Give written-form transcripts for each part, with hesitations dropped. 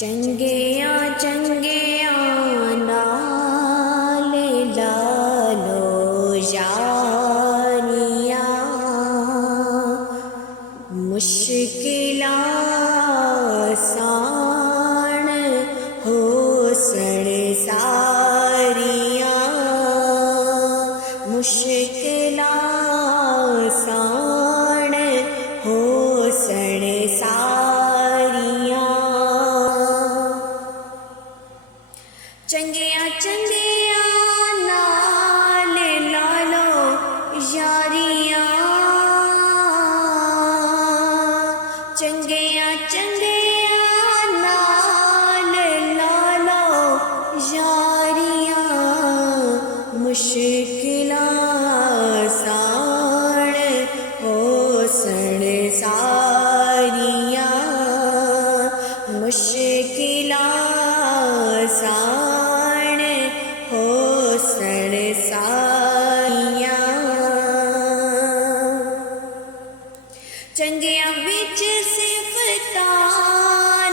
चंगिया चंगिया नाल लालो यारिया मुश्किल आसान हो सारिया मुश्किल आसान हो सारिया चंगिया चंगिया नाल लालो यारिया चंगिया चंगिया नाल लालो यारिया मुश्किल आसान हो सारिया मुश्किल आसान हो सारिया चंगिया विच सिफता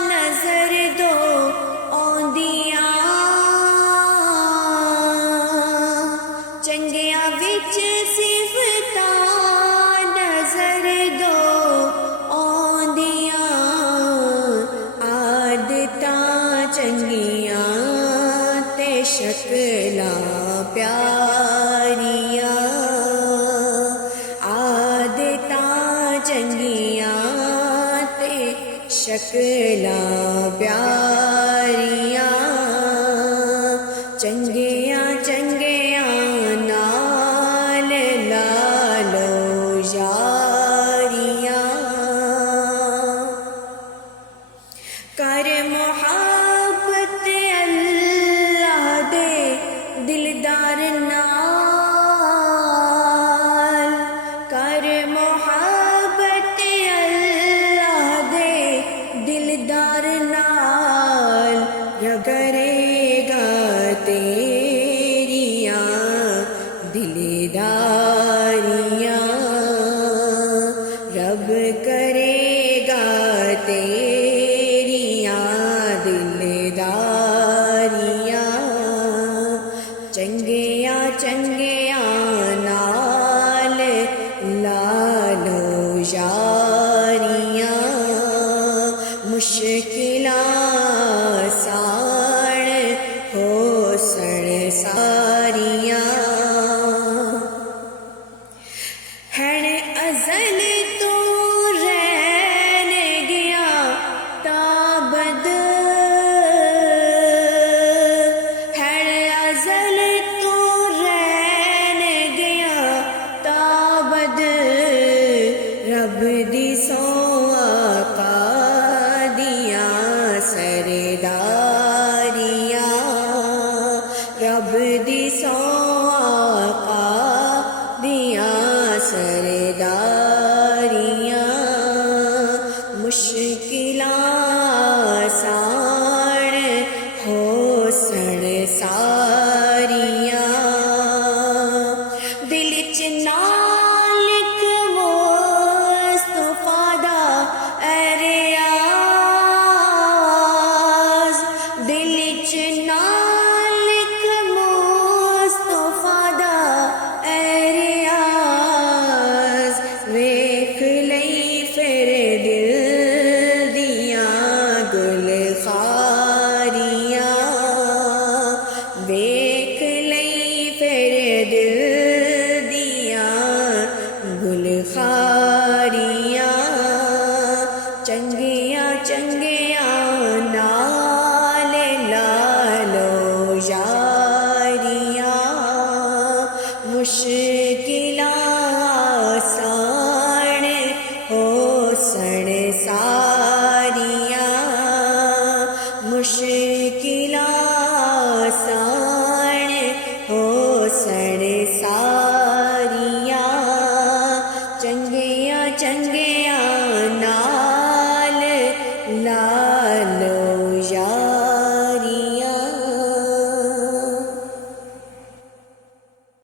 नजर दो आंदिया चंगिया विच सिफता नजर दो आंदिया आदतां चंगिया ते शक्लां प्यारिया आदतां चंगिया ते शक्लां प्यारिया चंगिया चंगिया नाल लालो यारिया कर मुहब्बत अल्लाह दे दिलदार नाल कर मुहब्बत अल्लाह दे दिलदार नाल करेगा तेरियां दिलदारियां रब करेगा तेरियां दिलदारियां चंगिया चंगिया नाल लालो यारियां मुश्किल आसान हो सारिया हैन अज़ल तो रहन गया ताबद